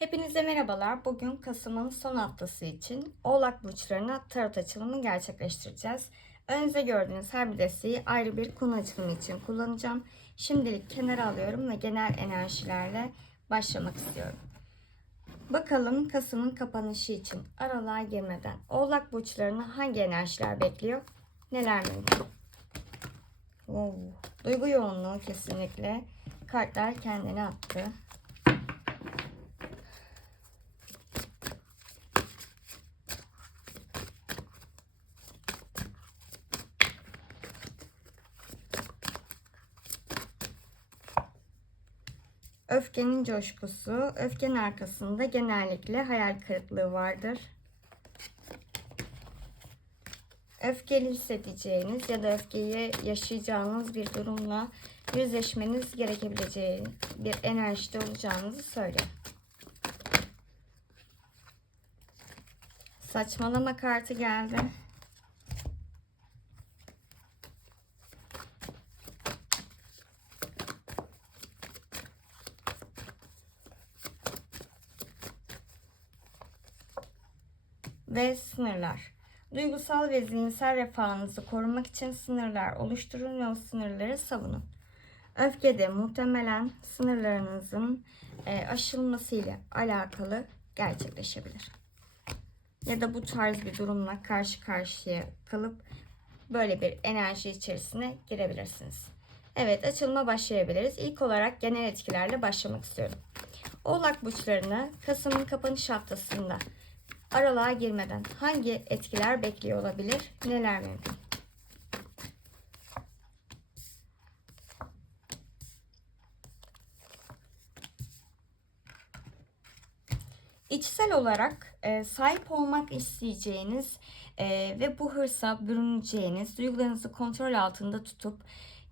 Hepinize merhabalar. Bugün Kasım'ın son haftası için Oğlak burçlarına tarot açılımı gerçekleştireceğiz. Önünüzde gördüğünüz her bir desteği ayrı bir konu açılımı için kullanacağım. Şimdilik kenara alıyorum ve genel enerjilerle başlamak istiyorum. Bakalım Kasım'ın kapanışı için aralığa girmeden Oğlak burçlarını hangi enerjiler bekliyor? Neler mümkün? Wow. Duygu yoğunluğu kesinlikle. Kartlar kendini attı. Öfkenin coşkusu, öfkenin arkasında genellikle hayal kırıklığı vardır. Öfkeli hissedeceğiniz ya da öfkeyi yaşayacağınız bir durumla yüzleşmeniz gerekebileceği bir enerjide olacağınızı söylüyor. Saçmalama kartı geldi. Ve sınırlar. Duygusal ve zihinsel refahınızı korumak için sınırlar oluşturun ve o sınırları savunun. Öfkede muhtemelen sınırlarınızın e, aşılması ile alakalı gerçekleşebilir. Ya da bu tarz bir durumla karşı karşıya kalıp böyle bir enerji içerisine girebilirsiniz. Evet açılıma başlayabiliriz. İlk olarak genel etkilerle başlamak istiyorum. Oğlak burçlarını Kasım'ın kapanış haftasında aralığa girmeden hangi etkiler bekliyor olabilir? Neler mümkün? İçsel olarak e, sahip olmak isteyeceğiniz e, ve bu hırsa bürüneceğiniz, duygularınızı kontrol altında tutup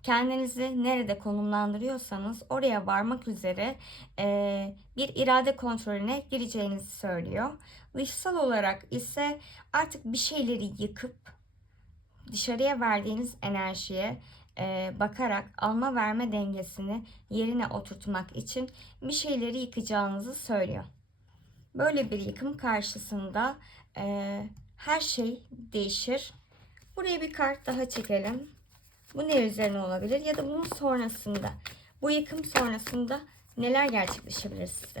kendinizi nerede konumlandırıyorsanız oraya varmak üzere e, bir irade kontrolüne gireceğinizi söylüyor. Dışsal olarak ise artık bir şeyleri yıkıp dışarıya verdiğiniz enerjiye e, bakarak alma verme dengesini yerine oturtmak için bir şeyleri yıkacağınızı söylüyor. Böyle bir yıkım karşısında e, her şey değişir. Buraya bir kart daha çekelim. Bu ne üzerine olabilir ya da bunun sonrasında bu yıkım sonrasında neler gerçekleşebilir size?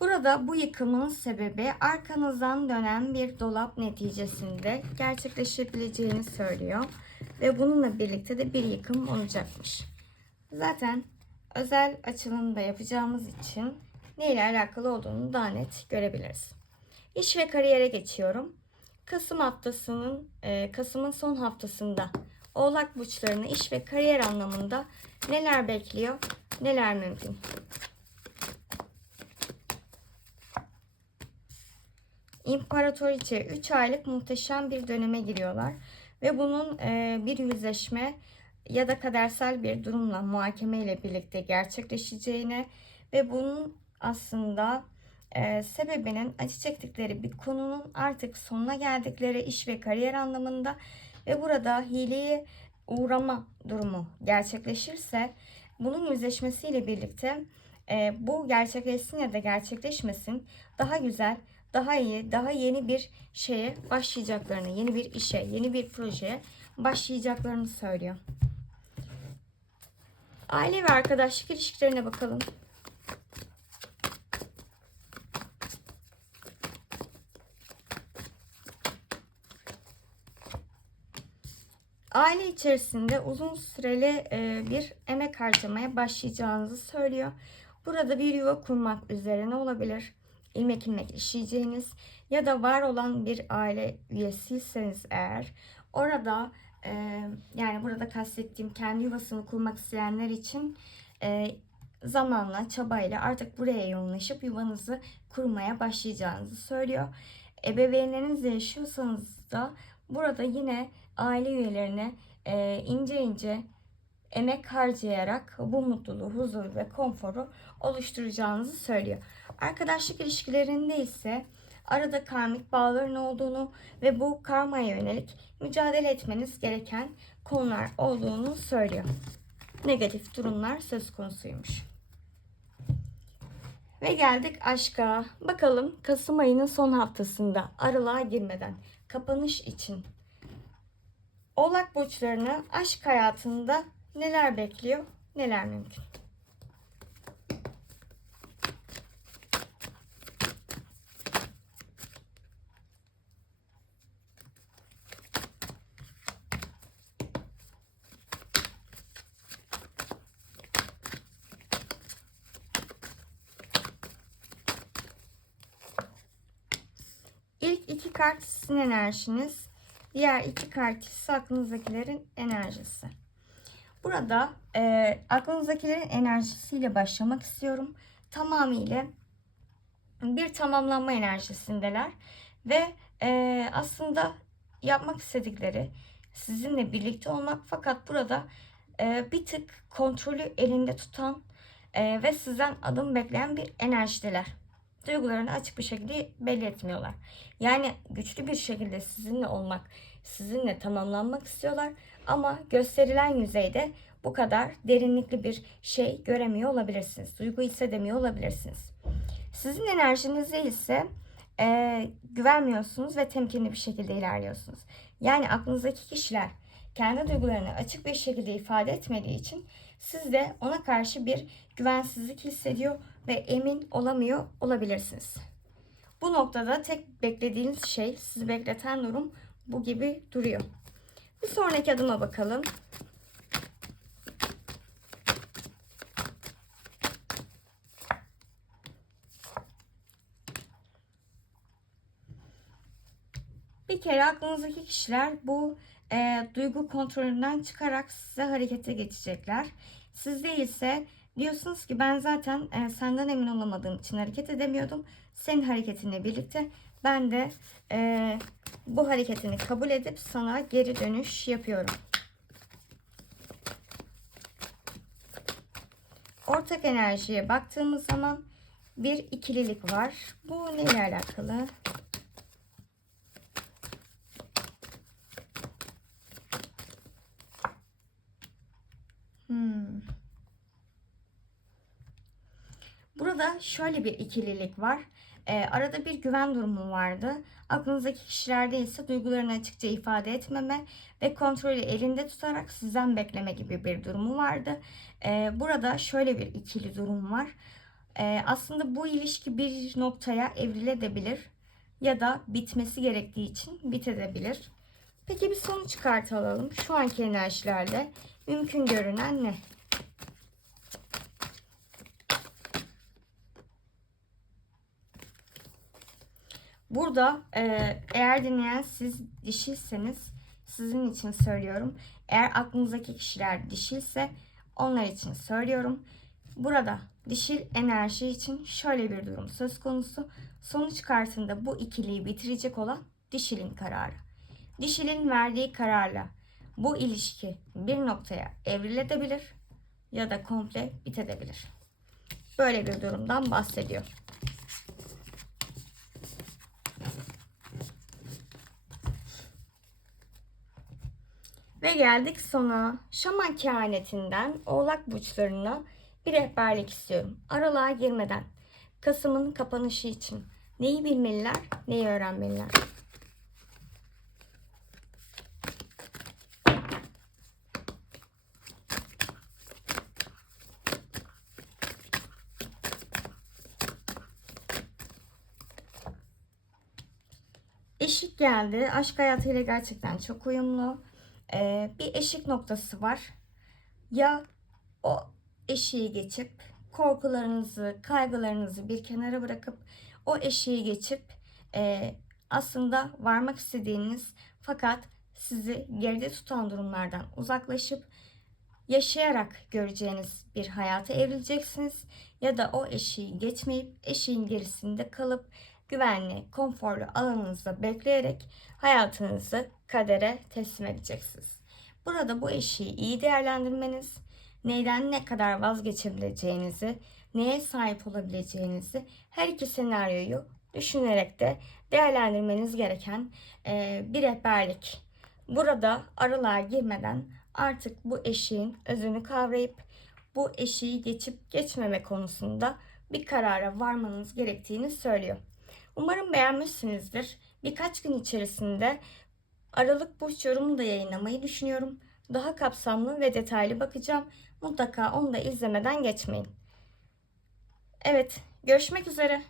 Burada bu yıkımın sebebi arkanızdan dönen bir dolap neticesinde gerçekleşebileceğini söylüyor. Ve bununla birlikte de bir yıkım olacakmış. Zaten özel açılımda yapacağımız için ne ile alakalı olduğunu daha net görebiliriz. İş ve kariyere geçiyorum. Kasım haftasının, e, Kasım'ın son haftasında Oğlak burçlarını iş ve kariyer anlamında neler bekliyor, neler mümkün? İmparatoriçe 3 aylık muhteşem bir döneme giriyorlar ve bunun e, bir yüzleşme ya da kadersel bir durumla muhakeme ile birlikte gerçekleşeceğine ve bunun aslında e, sebebinin acı çektikleri bir konunun artık sonuna geldikleri iş ve kariyer anlamında ve burada hileye uğrama durumu gerçekleşirse bunun yüzleşmesiyle birlikte e, bu gerçekleşsin ya da gerçekleşmesin daha güzel, daha iyi, daha yeni bir şeye başlayacaklarını, yeni bir işe, yeni bir projeye başlayacaklarını söylüyor. Aile ve arkadaşlık ilişkilerine bakalım. Aile içerisinde uzun süreli e, bir emek harcamaya başlayacağınızı söylüyor. Burada bir yuva kurmak üzerine olabilir. İlmek ilmek işleyeceğiniz ya da var olan bir aile üyesiyseniz eğer orada e, yani burada kastettiğim kendi yuvasını kurmak isteyenler için e, zamanla çabayla artık buraya yoğunlaşıp yuvanızı kurmaya başlayacağınızı söylüyor. Ebeveynlerinizle yaşıyorsanız da burada yine aile üyelerine e, ince ince emek harcayarak bu mutluluğu, huzur ve konforu oluşturacağınızı söylüyor. Arkadaşlık ilişkilerinde ise arada karmik bağların olduğunu ve bu karmaya yönelik mücadele etmeniz gereken konular olduğunu söylüyor. negatif durumlar söz konusuymuş. Ve geldik aşka. Bakalım Kasım ayının son haftasında aralığa girmeden kapanış için Oğlak burçlarını aşk hayatında neler bekliyor, neler mümkün? İlk iki kart sizin enerjiniz. Diğer iki kart ise aklınızdakilerin enerjisi. Burada e, aklınızdakilerin enerjisiyle başlamak istiyorum. Tamamıyla bir tamamlanma enerjisindeler. Ve e, aslında yapmak istedikleri sizinle birlikte olmak fakat burada e, bir tık kontrolü elinde tutan e, ve sizden adım bekleyen bir enerjideler duygularını açık bir şekilde belli etmiyorlar. Yani güçlü bir şekilde sizinle olmak, sizinle tamamlanmak istiyorlar ama gösterilen yüzeyde bu kadar derinlikli bir şey göremiyor olabilirsiniz. Duygu hissedemiyor olabilirsiniz. Sizin enerjinizde ise e, güvenmiyorsunuz ve temkinli bir şekilde ilerliyorsunuz. Yani aklınızdaki kişiler kendi duygularını açık bir şekilde ifade etmediği için siz de ona karşı bir güvensizlik hissediyor ve emin olamıyor olabilirsiniz. Bu noktada tek beklediğiniz şey, sizi bekleten durum bu gibi duruyor. Bir sonraki adıma bakalım. Bir kere aklınızdaki kişiler bu e, duygu kontrolünden çıkarak size harekete geçecekler. Sizde ise diyorsunuz ki ben zaten e, senden emin olamadığım için hareket edemiyordum. Senin hareketinle birlikte ben de e, bu hareketini kabul edip sana geri dönüş yapıyorum. Ortak enerjiye baktığımız zaman bir ikililik var. Bu neyle alakalı? Burada şöyle bir ikililik var. Ee, arada bir güven durumu vardı. Aklınızdaki kişilerde ise duygularını açıkça ifade etmeme ve kontrolü elinde tutarak sizden bekleme gibi bir durumu vardı. Ee, burada şöyle bir ikili durum var. Ee, aslında bu ilişki bir noktaya evrilebilir ya da bitmesi gerektiği için bitebilir. Peki bir sonuç kartı alalım. Şu anki enerjilerle mümkün görünen ne? Burada e, eğer dinleyen siz dişilseniz sizin için söylüyorum. Eğer aklınızdaki kişiler dişilse onlar için söylüyorum. Burada dişil enerji için şöyle bir durum söz konusu. Sonuç kartında bu ikiliyi bitirecek olan dişilin kararı. Dişilin verdiği kararla bu ilişki bir noktaya evrilebilir ya da komple bitebilir. Böyle bir durumdan bahsediyor. Ve geldik sona. Şaman kehanetinden oğlak burçlarına bir rehberlik istiyorum. Aralığa girmeden. Kasım'ın kapanışı için. Neyi bilmeliler, neyi öğrenmeliler? Eşik geldi. Aşk hayatıyla gerçekten çok uyumlu. Ee, bir eşik noktası var. Ya o eşiği geçip korkularınızı, kaygılarınızı bir kenara bırakıp o eşiği geçip e, aslında varmak istediğiniz fakat sizi geride tutan durumlardan uzaklaşıp yaşayarak göreceğiniz bir hayata evrileceksiniz ya da o eşiği geçmeyip eşiğin gerisinde kalıp güvenli, konforlu alanınızda bekleyerek hayatınızı kadere teslim edeceksiniz. Burada bu eşiği iyi değerlendirmeniz, neyden ne kadar vazgeçebileceğinizi, neye sahip olabileceğinizi her iki senaryoyu düşünerek de değerlendirmeniz gereken bir rehberlik. Burada aralığa girmeden artık bu eşiğin özünü kavrayıp bu eşiği geçip geçmeme konusunda bir karara varmanız gerektiğini söylüyor. Umarım beğenmişsinizdir. Birkaç gün içerisinde Aralık burç yorumu da yayınlamayı düşünüyorum. Daha kapsamlı ve detaylı bakacağım. Mutlaka onu da izlemeden geçmeyin. Evet, görüşmek üzere.